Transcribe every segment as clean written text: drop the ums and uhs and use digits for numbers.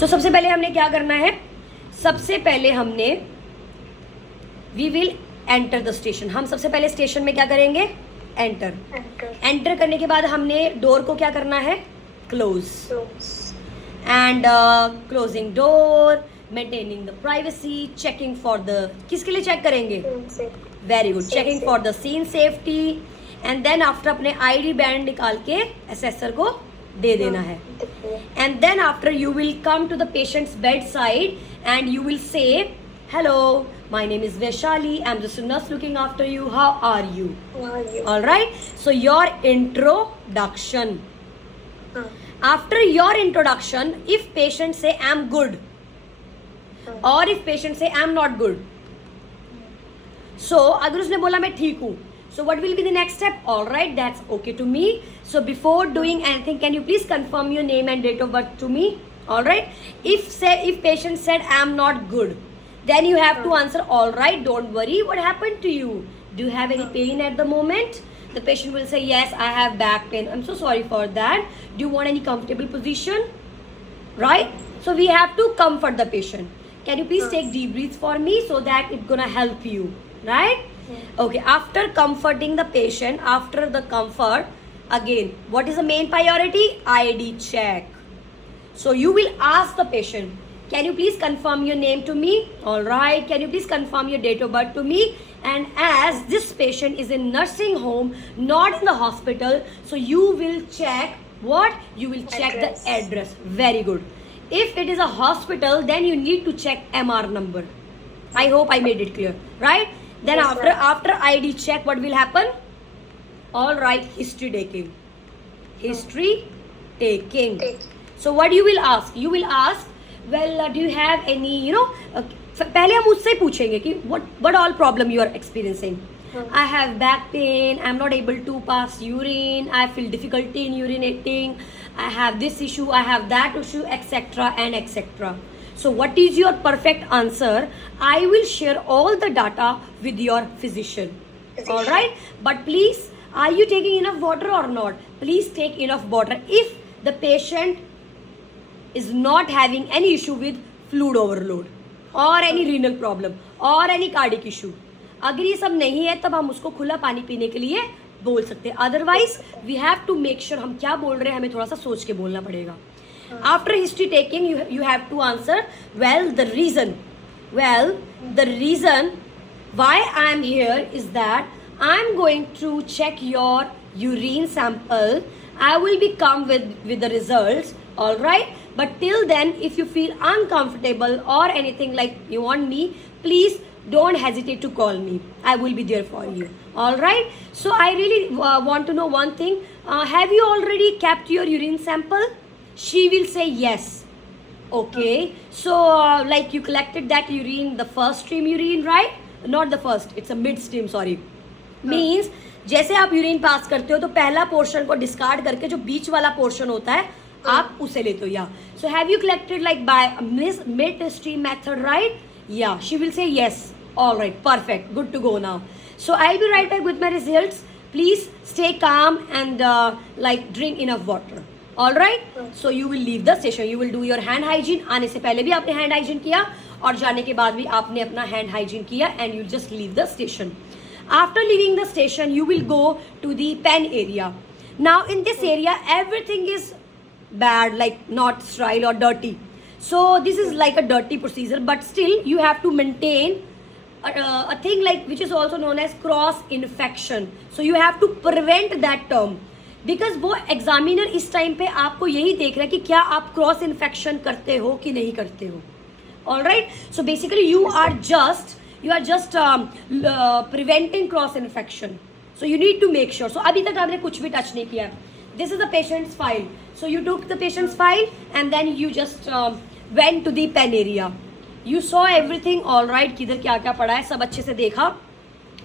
सो सबसे पहले हमने क्या करना है, सबसे पहले हमने we will enter the station. हम सबसे पहले स्टेशन में क्या करेंगे, एंटर. एंटर करने के बाद हमने डोर को क्या करना है, close. And closing door, maintaining the privacy, checking for the, किसके लिए चेक करेंगे, very good, checking for the scene safety. And then after अपने आईडी बैंड निकाल के असेसर को दे देना है. And then after you will come to the patient's bedside and you will say, hello, my name is Vaishali, I'm just a nurse looking after you, how are you? All right, so your introduction. After your introduction, if patient say I'm good or if patient say I'm not good, so अगर उसने बोला मैं ठीक हूँ, so what will be the next step? All right, that's okay to me. So before doing anything, can you please confirm your name and date of birth to me? All right, if patient said I'm not good, then you have to answer, all right, don't worry, what happened to you? Do you have any pain at the moment? The patient will say, yes, I have back pain. I'm so sorry for that. Do you want any comfortable position? Right? So we have to comfort the patient. Can you please take deep breaths for me so that it's gonna help you? Right? Okay, after comforting the patient, after the comfort, again, what is the main priority? ID check. So you will ask the patient, can you please confirm your name to me? All right. Can you please confirm your date of birth to me? And as this patient is in nursing home, not in the hospital, so you will check what? You will check address. The address. Very good. If it is a hospital, then you need to check MR number. I hope I made it clear. Right? Then yes, after ID check, what will happen? All right. History taking. History taking. So what you will ask? You will ask, well, do you have any, पहले हम उससे पूछेंगे कि what all problem you are experiencing. I have back pain, I'm not able to pass urine, I feel difficulty in urinating, I have this issue, I have that issue, etc. and etc. So what is your perfect answer? I will share all the data with your physician. All right, but please, are you taking enough water or not? Please take enough water. If the patient is not having any issue with fluid overload or any renal problem or any cardiac issue, अगर ये सब नहीं है तब हम उसको खुला पानी पीने के लिए बोल सकते हैं. Otherwise we have to make sure हम क्या बोल रहे हैं हमें थोड़ा सा सोच के बोलना पड़ेगा. After history taking you have to answer, well, the reason why I am here is that I am going to check your urine sample. I will be come with the results. All right, but till then, if you feel uncomfortable or anything like you want me, please don't hesitate to call me. I will be there for you. All right, so I really want to know one thing. Have you already kept your urine sample? She will say yes. Okay, so like you collected that urine, the first stream urine, right? Not the first, it's a mid stream, sorry. Means जैसे आप urine pass करते हो तो पहला portion को discard करके जो बीच वाला पोर्शन होता है आप उसे लेते हो. Yeah so have you collected like by mid stream method, right? Yeah she will say yes. All right, perfect, good to go now. So I will be right back with my results. Please stay calm and like drink enough water. All right, so you will leave the station. You will do your hand hygiene. आने से पहले भी आपने hand hygiene किया और जाने के बाद भी आपने अपना हैंड हाइजीन किया and you just leave the station. After leaving the station, you will go to the pen area. Now in this area, everything is bad, like not sterile or dirty. So this is like a dirty procedure, but still you have to maintain a thing like which is also known as cross infection. So you have to prevent that term. Because वो examiner इस time पे आपको यही देख रहा है कि क्या आप cross infection करते हो कि नहीं करते हो. All right. So basically you are just preventing cross infection. So you need to make sure. So अभी तक आपने कुछ भी टच नहीं किया. This is the patient's file. So you took the patient's file and then you just went to the pen area. You saw everything, all right, किधर क्या क्या पड़ा है सब अच्छे से देखा.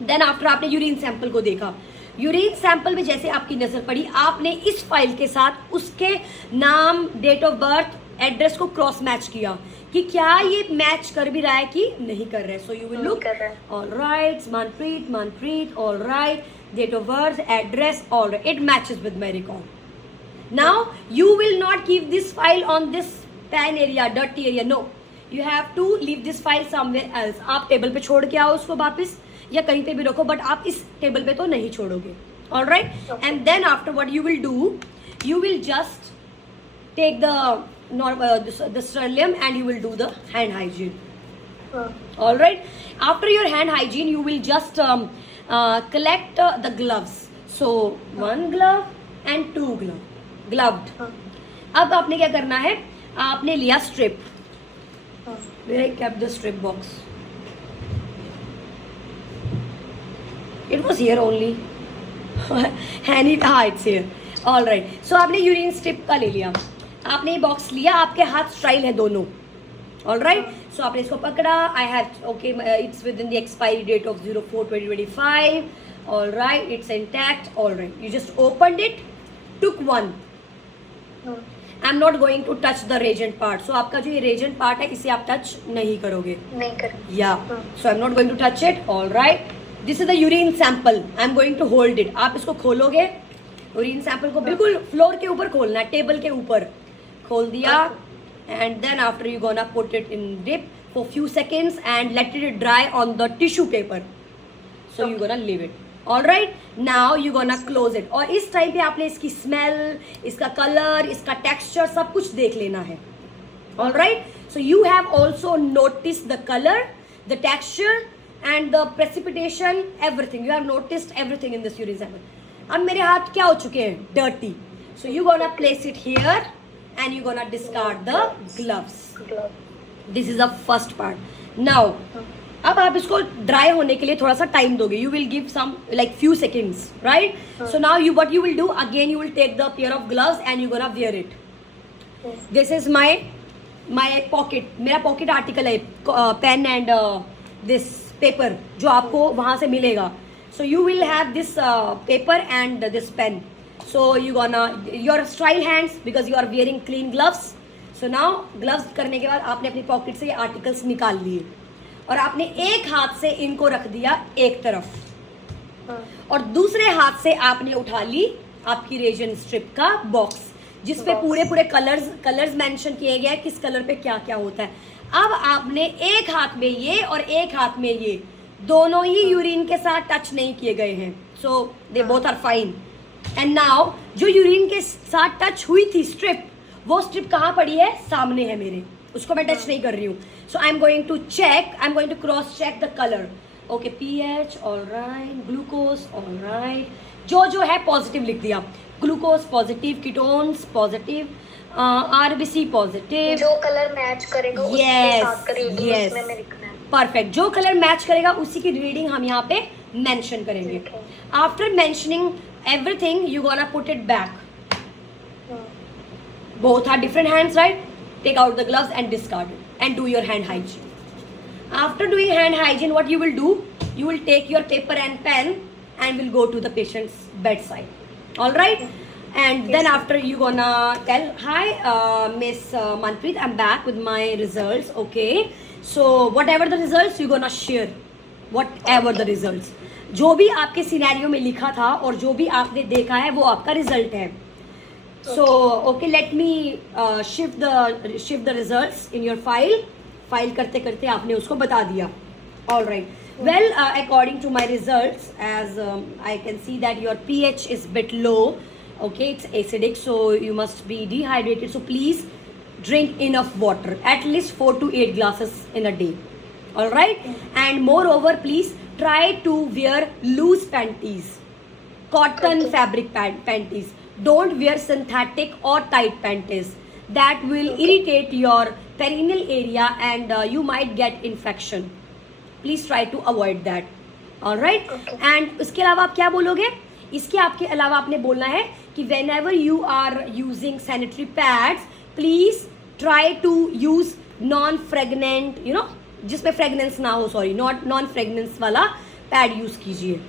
Then after आपने यूरिन सैंपल को देखा. यूरिन सैंपल में जैसे आपकी नजर पड़ी, आपने इस फाइल के साथ उसके नाम, डेट ऑफ बर्थ, एड्रेस को क्रॉस मैच किया कि क्या ये मैच कर भी रहा है कि नहीं कर रहा है. So you will look, alright, Manpreet, alright, date of birth, address, alright, it matches with my record. Now you will not keep this file on this pen area, dirty area, no, you have to leave this file somewhere else. आप table पे छोड़ के आओ उसको वापस, या कहीं पे भी रखो, बट आप इस टेबल पे तो नहीं छोड़ोगे। Alright, and then after what you will do, you will just take the sterlium and you will do the hand hygiene. All right, after your hand hygiene you will just collect the gloves. So one glove and two gloved. अब आपने क्या करना है, आपने लिया strip. Where I kept the strip box? It was here only. And it's here. All right, so आपने urine strip का ले लिया, आपने ये बॉक्स लिया, आपके हाथ स्टाइल है दोनों। ऑल राइट, सो आपने इसको पकड़ा, I have okay, it's within the expiry date of 04/2025। All right, it's intact. All right, you just opened it, took one. I am not going to touch the reagent part. So आपका जो ये Regent part है इसे आप touch नहीं करोगे, yeah so I am not going to touch it. All right, this is the urine sample, I am going to hold it. आप इसको खोलोगे, यूरिन सैंपल को बिल्कुल फ्लोर के ऊपर खोलना है, टेबल के ऊपर खोल दिया, and then after you gonna put it in dip for few seconds and let it dry on the tissue paper. So you gonna leave it. All right, now you gonna close it. और इस time पे आपने इसकी smell, इसका colour, इसका texture सब कुछ देख लेना है। All right, so you have also notice the colour, the texture and the precipitation, everything. You have noticed everything in this urine sample. अब मेरे हाथ क्या हो चुके हैं, dirty. So you gonna place it here and you gonna discard the gloves. This is the first part. Now अब आप इसको ड्राई होने के लिए थोड़ा सा टाइम दोगे, you will give some like few seconds, right. So now you what you will do, again you will take the pair of gloves and you gonna wear it. This is my pocket, मेरा pocket article है, pen and this paper जो आपको वहां से मिलेगा। So you will have this paper and this pen. So you gonna your sterile hands because you are wearing clean gloves. So now gloves करने के बाद आपने अपनी पॉकेट से ये आर्टिकल्स निकाल लिए और आपने एक हाथ से इनको रख दिया एक तरफ, और दूसरे हाथ से आपने उठा ली आपकी रेजन स्ट्रिप का बॉक्स जिसपे पूरे कलर्स मेंशन किए गए किस कलर पे क्या क्या होता है। अब आपने एक हाथ में ये और एक हाथ में ये दोनों ही यूरिन के साथ टच नहीं किए गए हैं, so they both are fine. And now जो यूरिन के साथ टच हुई थी स्ट्रिप, वो स्ट्रिप कहाँ पड़ी है, सामने है मेरे, उसको मैं टच नहीं कर रही हूँ। So I am going to check, I am going to cross check the colour. Okay, pH all right, glucose all right, जो है पॉजिटिव लिख दिया, glucose positive, ketones positive, RBC positive, जो कलर मैच करेगा यस परफेक्ट, जो colour match करेगा उसी की रीडिंग हम यहाँ पे मेंशन करेंगे। After mentioning everything you gonna put it back. Both are different hands, right. Take out the gloves and discard it and do your hand hygiene. After doing hand hygiene what you will do, you will take your paper and pen and will go to the patient's bedside. All right, and then after you gonna tell, hi Miss Manpreet, I'm back with my results. Okay, so whatever the results you gonna share, whatever the results, जो भी आपके scenario में लिखा था और जो भी आपने देखा है वो आपका रिजल्ट है. So okay, let me shift the results in your file. File करते करते आपने उसको बता दिया. All right. Well, according to my results, as I can see that your pH is bit low. Okay, it's acidic, so you must be dehydrated. So please drink enough water, at least 4 to 8 glasses in a day. All right, and moreover, please try to wear loose panties, cotton fabric panties. Don't wear synthetic or tight panties. That will irritate your perineal area and you might get infection. Please try to avoid that. All right. Okay. And उसके अलावा आप क्या बोलोगे? इसके आपके अलावा आपने बोलना है कि whenever you are using sanitary pads, please try to use non-fragrant, you know, जिसमें fragrance ना हो, sorry, not non-fragrance वाला pad use कीजिए,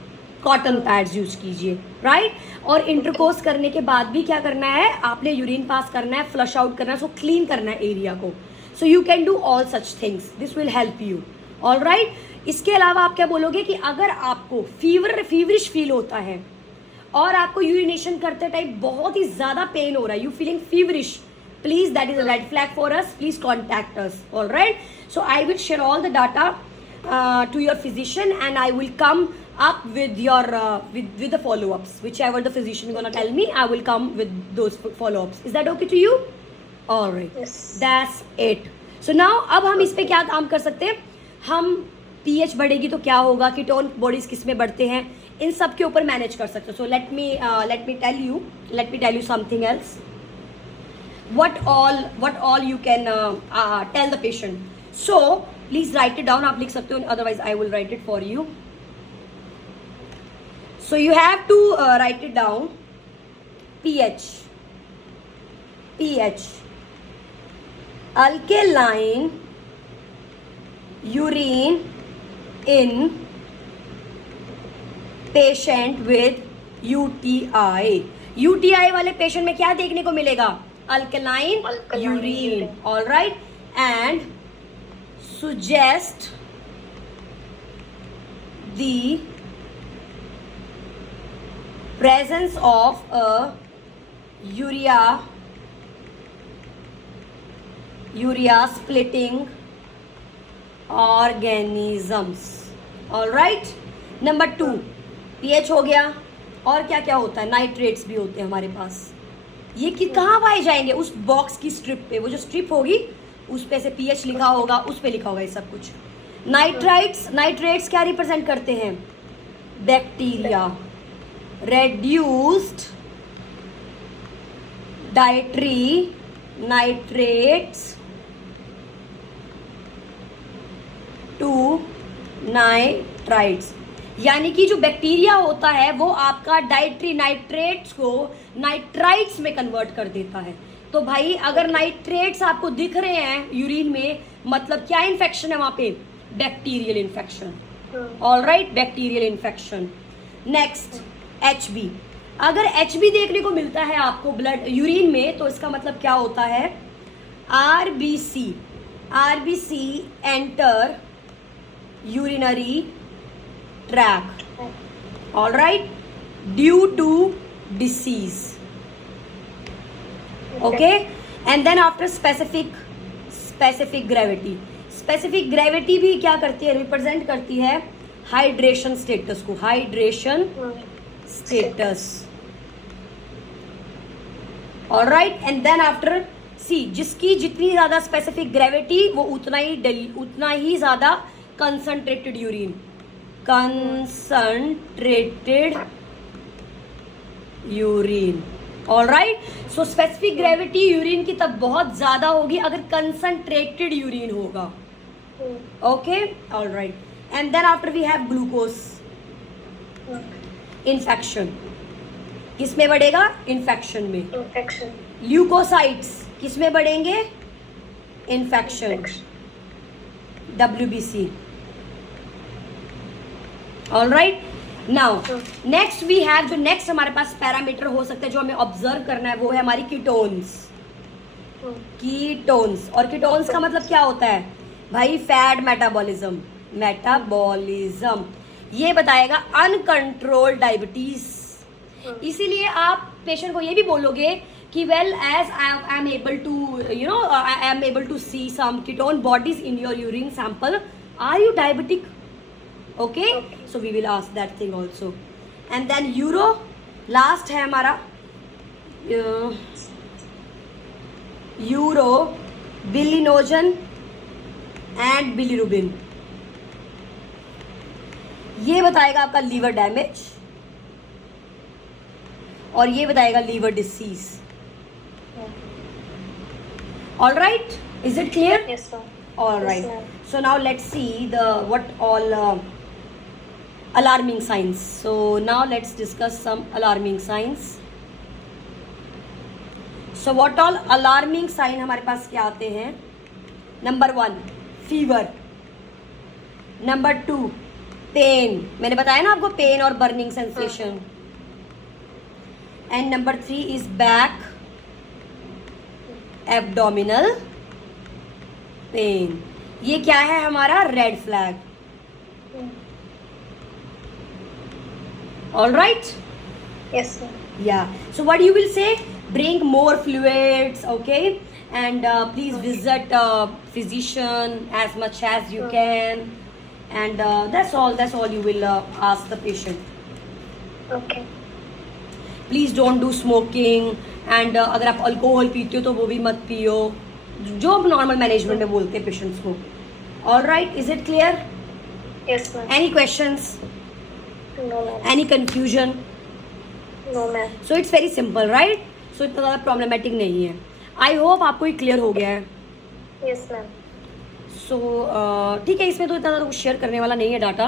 cotton pads use कीजिए, right? और intercourse करने के बाद भी क्या करना है, आपने urine pass करना है, flush out करना है, so clean करना है area को. So you can do all such things. This will help you. All right. इसके अलावा आप क्या बोलोगे कि अगर आपको फीवरिश फील होता है और आपको यूरिनेशन करते टाइम बहुत ही ज़्यादा पेन हो रहा है, you feeling feverish, please, that is a red flag for us. Please contact us. All right. So I will share all the data to your physician, and I will come up with your with the follow-ups. Whichever the physician is gonna tell me, I will come with those follow-ups. Is that okay to you? All right. Yes. That's it. So now अब हम इस पे क्या काम कर सकते हैं? हम pH बढ़ेगी तो क्या होगा, कीटोन बॉडीज किस में बढ़ते हैं, इन सब के ऊपर मैनेज कर सकते हो. So let me tell you something else. what all you can tell the patient. So please write it down. आप लिख सकते हो, otherwise I will write it for you. So you have to write it down. pH, alkaline urine in patient with UTI. UTI वाले patient में क्या देखने को मिलेगा? Alkaline urine. All right. And suggest the presence of a urea splitting organisms. All right. Number 2, pH हो गया. और क्या क्या होता है? नाइट्रेट्स भी होते हैं हमारे पास. ये कि कहाँ पाए जाएंगे? उस बॉक्स की स्ट्रिप पे. वो जो स्ट्रिप होगी उस पे से pH लिखा होगा, उस पे लिखा होगा ये सब कुछ. नाइट्रेट्स क्या रिप्रेजेंट करते हैं? Bacteria. reduced dietary nitrates to nitrites. यानी कि जो बैक्टीरिया होता है वो आपका डाइट्री नाइट्रेट्स को नाइट्राइट्स में कन्वर्ट कर देता है. तो भाई अगर नाइट्रेट्स आपको दिख रहे हैं यूरिन में, मतलब क्या इन्फेक्शन है वहां पे? Bacterial infection. All right, bacterial infection. Next HB. अगर HB देखने को मिलता है आपको ब्लड यूरिन में, तो इसका मतलब क्या होता है? RBC enter urinary tract. All right, due to disease. Okay, and then after specific gravity. Specific gravity भी क्या करती है? रिप्रेजेंट करती है हाइड्रेशन स्टेटस को. Hydration status. All right, and then after C, जिसकी जितनी ज्यादा स्पेसिफिक ग्रेविटी वो उतना ही ज्यादा concentrated urine. Concentrated urine. All right. So specific gravity urine की तब बहुत ज्यादा होगी अगर कंसंट्रेटेड यूरिन होगा. Okay, all right. And then after we have glucose. Infection किस में बढ़ेगा? इन्फेक्शन में. ल्यूकोसाइट्स किस में बढ़ेंगे? Infection. WBC. All right. Now next we have, जो नेक्स्ट हमारे पास पैरामीटर हो सकता है जो हमें ऑब्जर्व करना है, वो है हमारी कीटोन्स. कीटोन्स. और कीटोन्स का मतलब क्या होता है भाई? Fat metabolism. ये बताएगा अनकंट्रोल्ड डायबिटीज. इसीलिए आप पेशेंट को ये भी बोलोगे कि well as I am able to see some ketone bodies in your urine sample, are you diabetic? Okay, so we will ask that thing also. And then uro last है हमारा. Urobilinogen and bilirubin. ये बताएगा आपका liver damage और ये बताएगा liver disease. All right, is it clear? Yes, sir. All right. So now let's see what all alarming signs. So now let's discuss some alarming signs. So what all alarming sign हमारे पास क्या आते हैं? Number 1, fever. Number 2, pain. मैंने बताया ना आपको, pen और burning sensation. And number 3 is back, abdominal pain. ये क्या है हमारा? Red flag. All right. Yes, sir. Yeah. So what you will say? Bring more fluids, okay? and please visit physician as much as you can, and that's all you will ask the patient. Okay. Please don't do smoking, and अगर आप alcohol पीते हो तो वो भी मत पियो, जो नॉर्मल मैनेजमेंट में बोलते हैं पेशेंट्स को. All right, is it clear? Yes, ma'am. Any questions, No, ma'am. Any confusion? No, ma'am. So it's very simple, right? So इतना ज़्यादा प्रॉब्लमेटिक नहीं है. आई होप आपको ये क्लियर हो गया है. Yes, ma'am. सो ठीक है, इसमें तो इतना ज़्यादा कुछ शेयर करने वाला नहीं है डाटा.